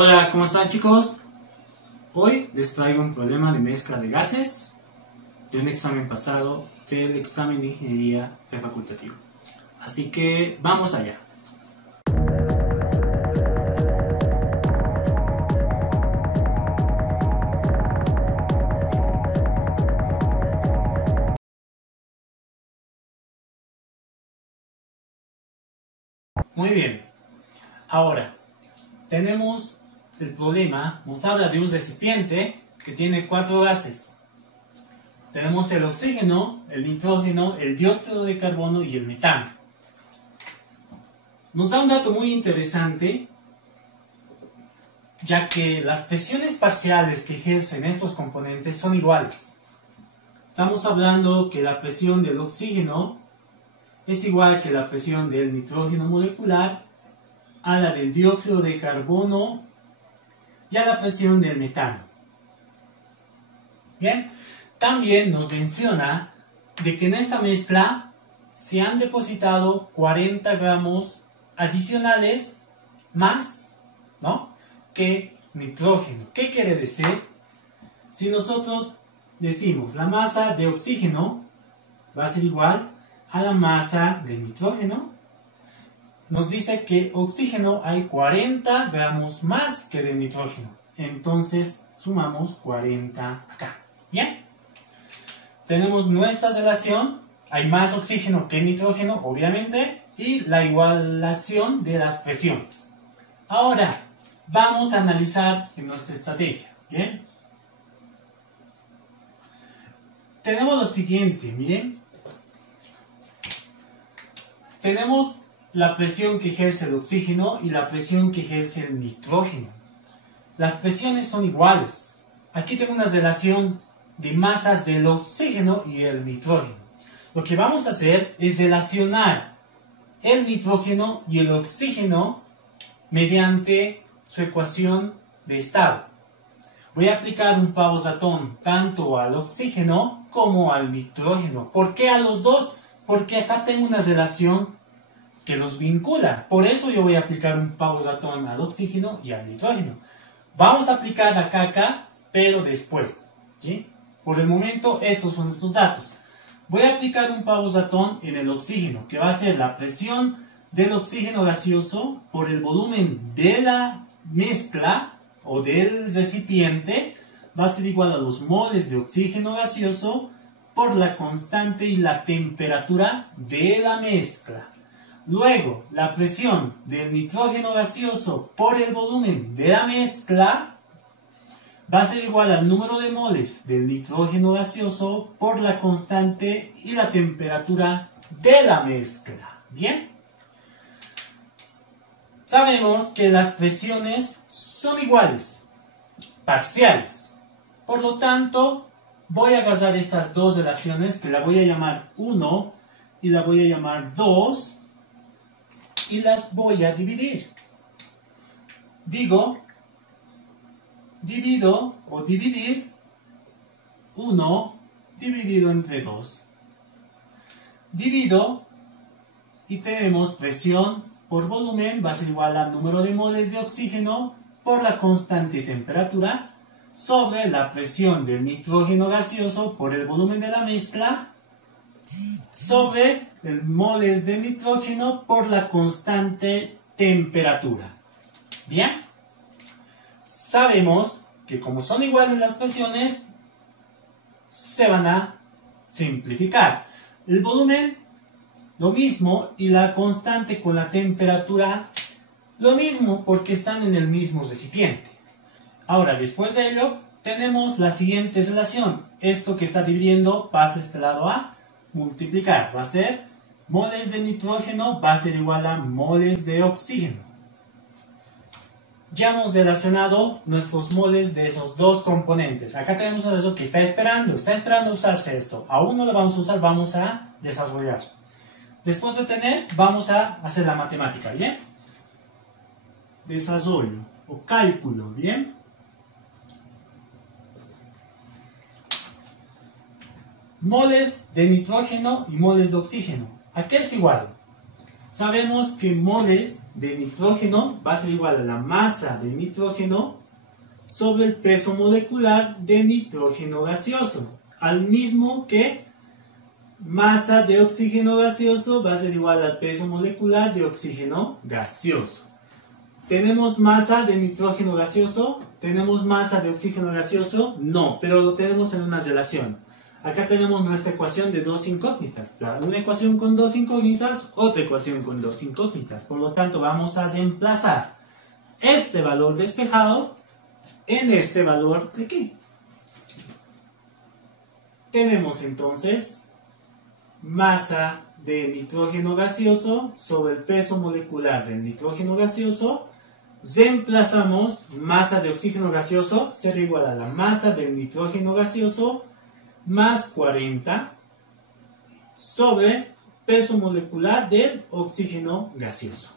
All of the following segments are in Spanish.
Hola, ¿cómo están chicos? Hoy les traigo un problema de mezcla de gases de un examen pasado del examen de ingeniería de facultativo. Así que vamos allá. Muy bien, ahora tenemos el problema, nos habla de un recipiente que tiene 4 gases. Tenemos el oxígeno, el nitrógeno, el dióxido de carbono y el metano. Nos da un dato muy interesante, ya que las presiones parciales que ejercen estos componentes son iguales. Estamos hablando que la presión del oxígeno es igual que la presión del nitrógeno molecular a la del dióxido de carbono y a la presión del metano. Bien, también nos menciona de que en esta mezcla se han depositado 40 gramos adicionales más, ¿no?, que nitrógeno. ¿Qué quiere decir? Si nosotros decimos la masa de oxígeno va a ser igual a la masa de nitrógeno, nos dice que oxígeno hay 40 gramos más que de nitrógeno. Entonces sumamos 40 acá. Bien, tenemos nuestra relación, hay más oxígeno que nitrógeno, obviamente, y la igualación de las presiones. Ahora, vamos a analizar en nuestra estrategia. Bien, tenemos lo siguiente, miren. Tenemos la presión que ejerce el oxígeno y la presión que ejerce el nitrógeno. Las presiones son iguales. Aquí tengo una relación de masas del oxígeno y el nitrógeno. Lo que vamos a hacer es relacionar el nitrógeno y el oxígeno mediante su ecuación de estado. Voy a aplicar un Pavos-Ratón tanto al oxígeno como al nitrógeno. ¿Por qué a los dos? Porque acá tengo una relación que los vincula. Por eso yo voy a aplicar un Pavos-Ratón al oxígeno y al nitrógeno. Vamos a aplicar acá, pero después, ¿sí? Por el momento, estos son estos datos. Voy a aplicar un Pavos-Ratón en el oxígeno, que va a ser la presión del oxígeno gaseoso por el volumen de la mezcla o del recipiente, va a ser igual a los moles de oxígeno gaseoso por la constante y la temperatura de la mezcla. Luego, la presión del nitrógeno gaseoso por el volumen de la mezcla va a ser igual al número de moles del nitrógeno gaseoso por la constante y la temperatura de la mezcla. Bien. Sabemos que las presiones son iguales, parciales. Por lo tanto, voy a agarrar estas dos relaciones que la voy a llamar 1 y la voy a llamar 2 y las voy a dividir. Divido o dividir 1 dividido entre 2. Divido y tenemos presión por volumen va a ser igual al número de moles de oxígeno por la constante temperatura sobre la presión del nitrógeno gaseoso por el volumen de la mezcla sobre el moles de nitrógeno por la constante temperatura. Bien, sabemos que como son iguales las presiones, se van a simplificar. El volumen, lo mismo, y la constante con la temperatura, lo mismo, porque están en el mismo recipiente. Ahora, después de ello, tenemos la siguiente relación. Esto que está dividiendo pasa a este lado a multiplicar. Va a ser moles de nitrógeno va a ser igual a moles de oxígeno. Ya hemos relacionado nuestros moles de esos dos componentes. Acá tenemos una relación que está esperando usarse esto. Aún no lo vamos a usar, vamos a desarrollar. Después de tener, vamos a hacer la matemática, ¿bien? Desarrollo o cálculo, ¿bien? Moles de nitrógeno y moles de oxígeno. ¿A qué es igual? Sabemos que moles de nitrógeno va a ser igual a la masa de nitrógeno sobre el peso molecular de nitrógeno gaseoso, al mismo que masa de oxígeno gaseoso va a ser igual al peso molecular de oxígeno gaseoso. ¿Tenemos masa de nitrógeno gaseoso? ¿Tenemos masa de oxígeno gaseoso? No, pero lo tenemos en una relación. Acá tenemos nuestra ecuación de dos incógnitas. Una ecuación con dos incógnitas, otra ecuación con dos incógnitas. Por lo tanto, vamos a reemplazar este valor despejado en este valor de aquí. Tenemos entonces masa de nitrógeno gaseoso sobre el peso molecular del nitrógeno gaseoso. Reemplazamos masa de oxígeno gaseoso, será igual a la masa del nitrógeno gaseoso más 40 sobre peso molecular del oxígeno gaseoso.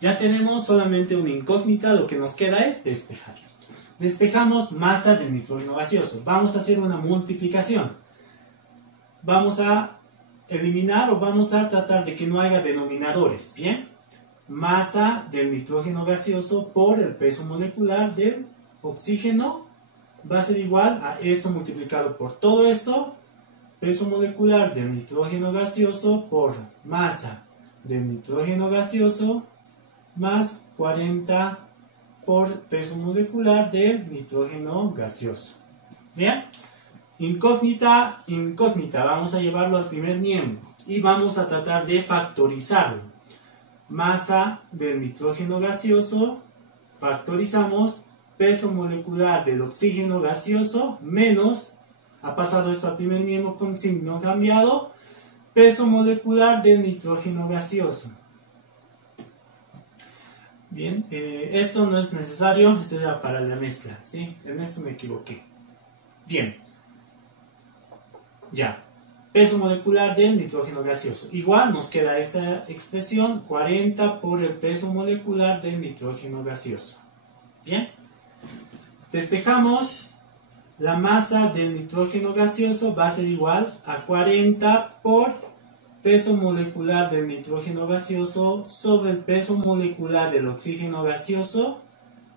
Ya tenemos solamente una incógnita, lo que nos queda es despejar. Despejamos masa del nitrógeno gaseoso. Vamos a hacer una multiplicación. Vamos a eliminar o vamos a tratar de que no haya denominadores. Bien, masa del nitrógeno gaseoso por el peso molecular del oxígeno va a ser igual a esto multiplicado por todo esto, peso molecular del nitrógeno gaseoso por masa del nitrógeno gaseoso más 40 por peso molecular del nitrógeno gaseoso. Bien, incógnita, incógnita, vamos a llevarlo al primer miembro y vamos a tratar de factorizarlo. Masa del nitrógeno gaseoso, factorizamos peso molecular del oxígeno gaseoso menos, ha pasado esto al primer miembro con signo cambiado, peso molecular del nitrógeno gaseoso. Bien, esto no es necesario, esto era para la mezcla, ¿sí? En esto me equivoqué. Bien, ya, peso molecular del nitrógeno gaseoso. Igual nos queda esta expresión, 40 por el peso molecular del nitrógeno gaseoso. Bien, despejamos la masa del nitrógeno gaseoso, va a ser igual a 40 por peso molecular del nitrógeno gaseoso sobre el peso molecular del oxígeno gaseoso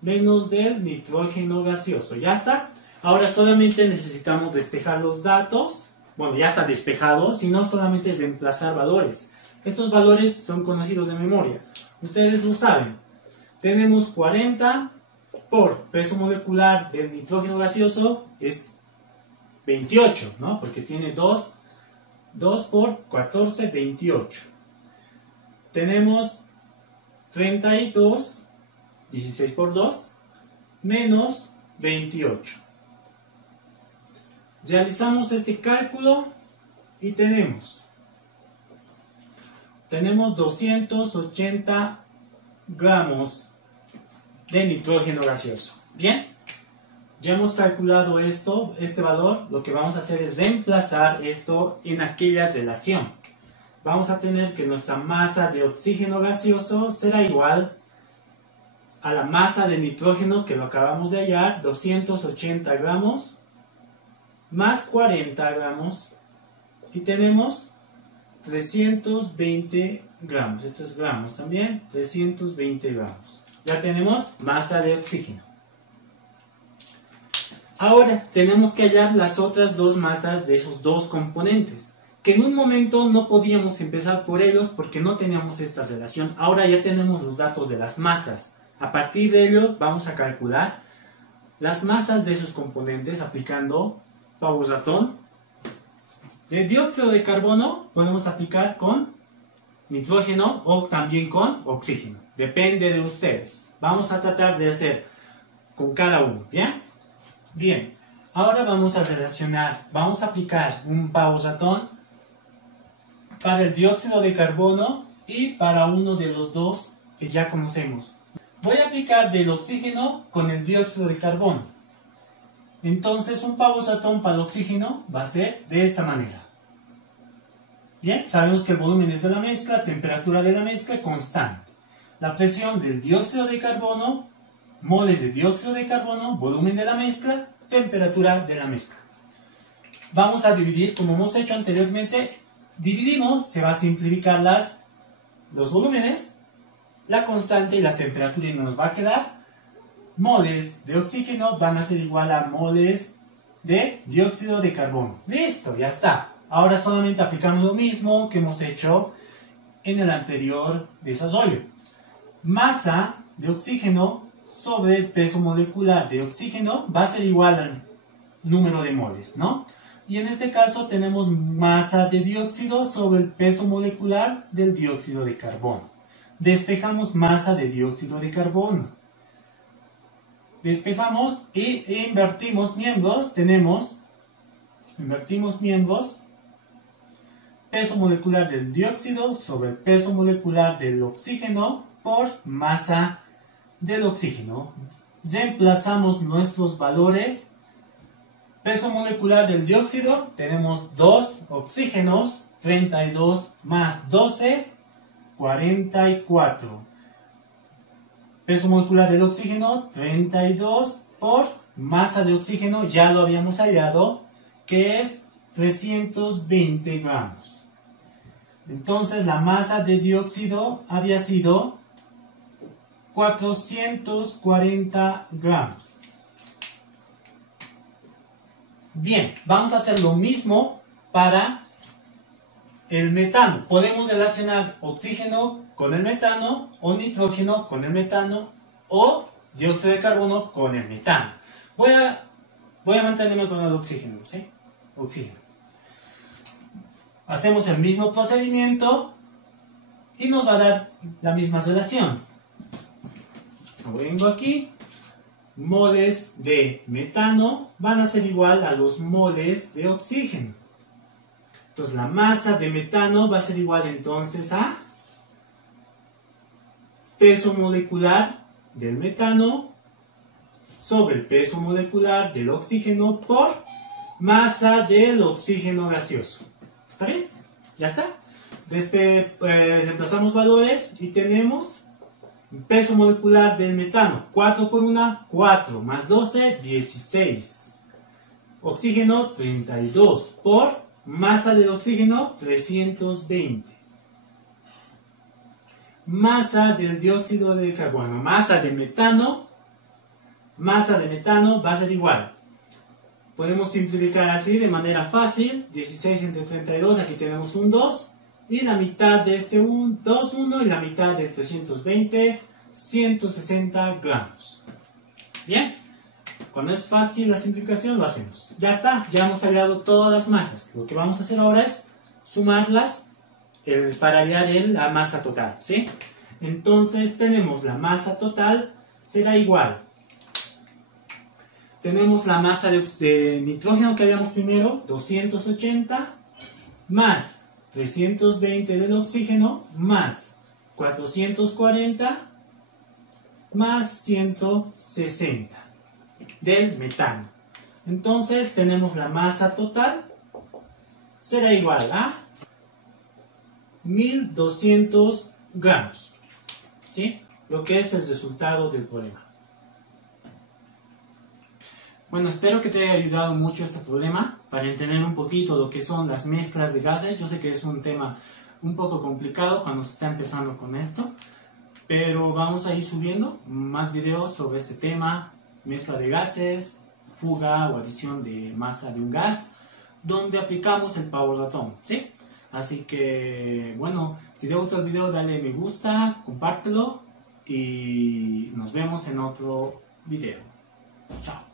menos del nitrógeno gaseoso. ¿Ya está? Ahora solamente necesitamos despejar los datos. Bueno, ya está despejado, sino solamente reemplazar valores. Estos valores son conocidos de memoria. Ustedes lo saben. Tenemos 40 por peso molecular del nitrógeno gaseoso es 28, ¿no? Porque tiene 2 por 14, 28. Tenemos 32, 16 por 2, menos 28. Realizamos este cálculo y tenemos 280 gramos de nitrógeno gaseoso. Bien, ya hemos calculado este valor. Lo que vamos a hacer es reemplazar esto en aquella relación. Vamos a tener que nuestra masa de oxígeno gaseoso será igual a la masa de nitrógeno que lo acabamos de hallar, 280 gramos más 40 gramos, y tenemos 320 gramos. Esto es gramos también, 320 gramos. Ya tenemos masa de oxígeno. Ahora tenemos que hallar las otras dos masas de esos dos componentes, que en un momento no podíamos empezar por ellos porque no teníamos esta relación. Ahora ya tenemos los datos de las masas. A partir de ello vamos a calcular las masas de esos componentes aplicando pavo ratón. De dióxido de carbono podemos aplicar con nitrógeno o también con oxígeno. Depende de ustedes. Vamos a tratar de hacer con cada uno. ¿Bien? Bien. Ahora vamos a relacionar. Vamos a aplicar un pavo ratón para el dióxido de carbono y para uno de los dos que ya conocemos. Voy a aplicar del oxígeno con el dióxido de carbono. Entonces un pavo ratón para el oxígeno va a ser de esta manera. Bien, sabemos que el volumen es de la mezcla, temperatura de la mezcla constante. La presión del dióxido de carbono, moles de dióxido de carbono, volumen de la mezcla, temperatura de la mezcla. Vamos a dividir como hemos hecho anteriormente. Dividimos, se va a simplificar las los volúmenes, la constante y la temperatura, y nos va a quedar moles de oxígeno van a ser igual a moles de dióxido de carbono. Listo, ya está. Ahora solamente aplicamos lo mismo que hemos hecho en el anterior desarrollo. Masa de oxígeno sobre el peso molecular de oxígeno va a ser igual al número de moles, ¿no? Y en este caso tenemos masa de dióxido sobre el peso molecular del dióxido de carbono. Despejamos masa de dióxido de carbono. Despejamos e invertimos miembros. Invertimos miembros. Peso molecular del dióxido sobre el peso molecular del oxígeno por masa del oxígeno. Reemplazamos nuestros valores. Peso molecular del dióxido, tenemos 2 oxígenos, 32 más 12, 44. Peso molecular del oxígeno, 32 por masa de oxígeno, ya lo habíamos hallado, que es 320 gramos. Entonces la masa de dióxido había sido 440 gramos. Bien, vamos a hacer lo mismo para el metano. Podemos relacionar oxígeno con el metano, o nitrógeno con el metano, o dióxido de carbono con el metano. Voy a mantenerme con el oxígeno, ¿sí? Oxígeno. Hacemos el mismo procedimiento y nos va a dar la misma relación. Vengo aquí. Moles de metano van a ser igual a los moles de oxígeno. Entonces la masa de metano va a ser igual entonces a peso molecular del metano sobre el peso molecular del oxígeno por masa del oxígeno gaseoso. ¿Está bien? ¿Ya está? Reemplazamos valores y tenemos peso molecular del metano, 4 por 1, 4, más 12, 16. Oxígeno, 32, por masa del oxígeno, 320. Masa del dióxido de carbono, masa de metano va a ser igual. Podemos simplificar así de manera fácil, 16 entre 32, aquí tenemos un 2. Y la mitad de este 2, 1 y la mitad de 320, 160 gramos. Bien, cuando es fácil la simplificación lo hacemos. Ya está, ya hemos hallado todas las masas. Lo que vamos a hacer ahora es sumarlas para hallar la masa total, ¿sí? Entonces tenemos la masa total, será igual. Tenemos la masa de nitrógeno que habíamos primero, 280, más 320 del oxígeno, más 440, más 160 del metano. Entonces tenemos la masa total, será igual a 1200 gramos, ¿sí? Lo que es el resultado del problema. Bueno, espero que te haya ayudado mucho este problema para entender un poquito lo que son las mezclas de gases. Yo sé que es un tema un poco complicado cuando se está empezando con esto, pero vamos a ir subiendo más videos sobre este tema, mezcla de gases, fuga o adición de masa de un gas, donde aplicamos el Power Atom, ¿sí? Así que, bueno, si te gustó el video, dale me gusta, compártelo y nos vemos en otro video. Chao.